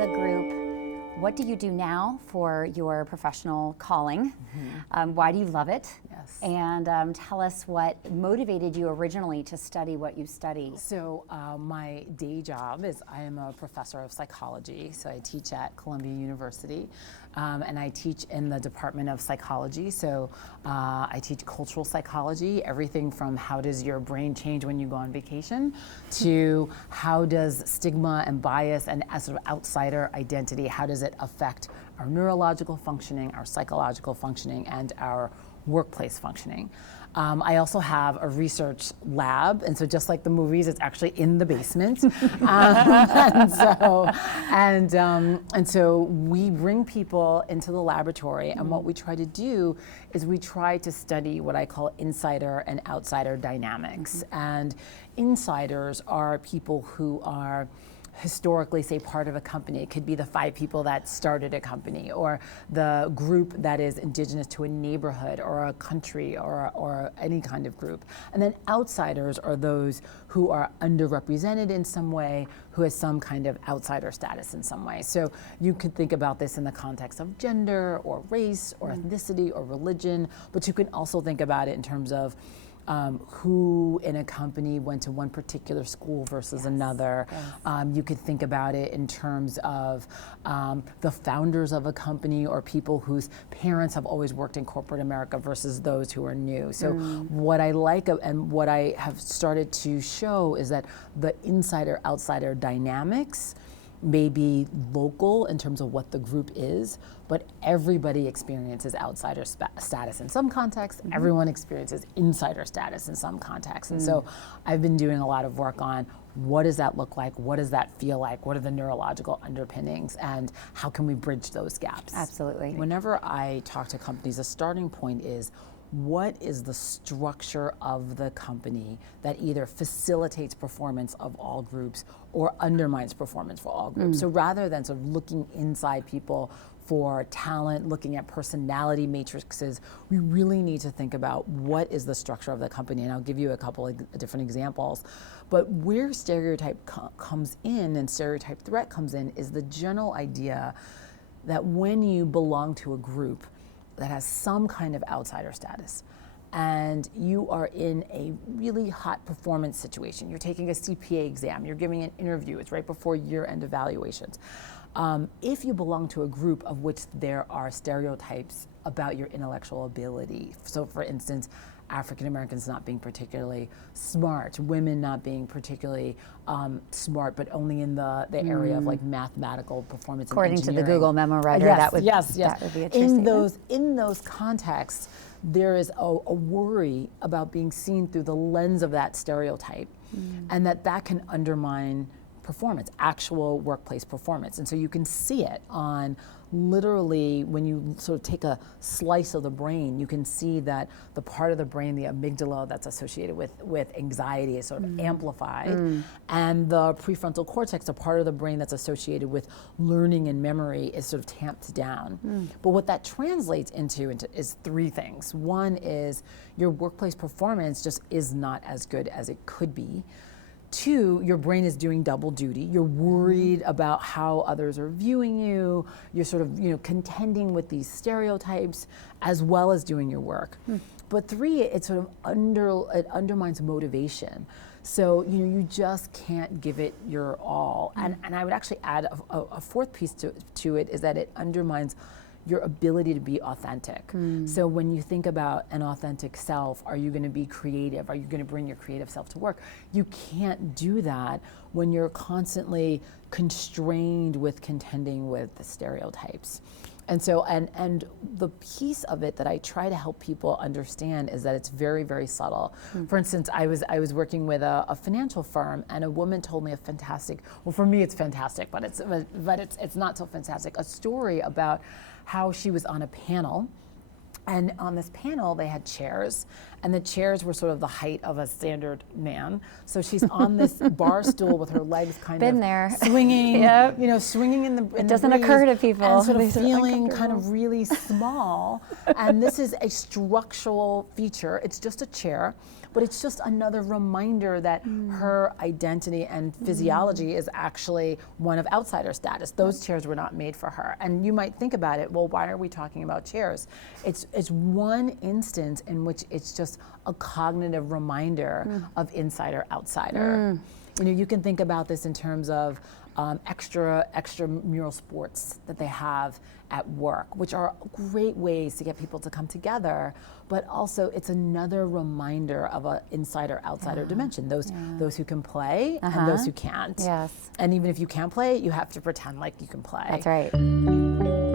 the group, what do you do now for your professional calling? Why do you love it? Yes. And tell us what motivated you originally to study what you study. So my day job is I am a professor of psychology. So I teach at Columbia University, and I teach in the Department of Psychology. So I teach cultural psychology, everything from how does your brain change when you go on vacation to how does stigma and bias and sort of outsider identity, how does it affect our neurological functioning, our psychological functioning, and our workplace functioning. I also have a research lab, and so just like the movies, it's actually in the basement. And so we bring people into the laboratory, and what we try to do is we try to study what I call insider and outsider dynamics. And insiders are people who are historically, say, part of a company. It could be the 5 people that started a company, or the group that is indigenous to a neighborhood or a country or any kind of group. And then outsiders are those who are underrepresented in some way, who has some kind of outsider status in some way. So you could think about this in the context of gender or race or ethnicity or religion, but you can also think about it in terms of who in a company went to one particular school versus another. You could think about it in terms of the founders of a company or people whose parents have always worked in corporate America versus those who are new. So what I like and what I have started to show is that the insider-outsider dynamics may be local in terms of what the group is, but everybody experiences outsider status in some contexts. Everyone experiences insider status in some contexts. And so I've been doing a lot of work on what does that look like? What does that feel like? What are the neurological underpinnings? And how can we bridge those gaps? Absolutely. Whenever I talk to companies, the starting point is, what is the structure of the company that either facilitates performance of all groups or undermines performance for all groups? So rather than sort of looking inside people for talent, looking at personality matrices, we really need to think about what is the structure of the company. And I'll give you a couple of different examples. But where stereotype comes in and stereotype threat comes in is the general idea that when you belong to a group that has some kind of outsider status, and you are in a really hot performance situation, you're taking a CPA exam, you're giving an interview, it's right before year-end evaluations. If you belong to a group of which there are stereotypes about your intellectual ability, so for instance, African Americans not being particularly smart, women not being particularly smart, but only in the area of like mathematical performance. According and to the Google memo writer, that would be a true statement. In those contexts, there is a worry about being seen through the lens of that stereotype, and that can undermine performance, actual workplace performance. And so you can see it on literally when you sort of take a slice of the brain, you can see that the part of the brain, the amygdala, that's associated with anxiety is sort of amplified, and the prefrontal cortex, the part of the brain that's associated with learning and memory, is sort of tamped down. But what that translates into is 3 things. One is your workplace performance just is not as good as it could be. 2, your brain is doing double duty. You're worried about how others are viewing you. You're sort of, contending with these stereotypes as well as doing your work. But 3, it sort of it undermines motivation. So you just can't give it your all. And I would actually add a 4th piece to it, is that it undermines your ability to be authentic. So when you think about an authentic self, are you going to be creative? Are you going to bring your creative self to work? You can't do that when you're constantly constrained with contending with the stereotypes. And so, and the piece of it that I try to help people understand is that it's very, very subtle. For instance, I was working with a financial firm, and a woman told me a fantastic, well, for me it's fantastic, but it's not so fantastic, a story about how she was on a panel. And on this panel, they had chairs, and the chairs were sort of the height of a standard man. So she's on this bar stool with her legs kind Been of there. swinging, Yep. you know, swinging in the It doesn't occur to people. and sort of These are feeling kind uncomfortable. of really small. And this is a structural feature. It's just a chair, but it's just another reminder that her identity and physiology is actually one of outsider status. Those chairs were not made for her. And you might think about it, well, why are we talking about chairs? It's one instance in which it's just a cognitive reminder of insider outsider. You know, you can think about this in terms of extramural sports that they have at work, which are great ways to get people to come together, but also it's another reminder of an insider-outsider dimension. Those who can play and those who can't. Yes. And even if you can't play, you have to pretend like you can play. That's right.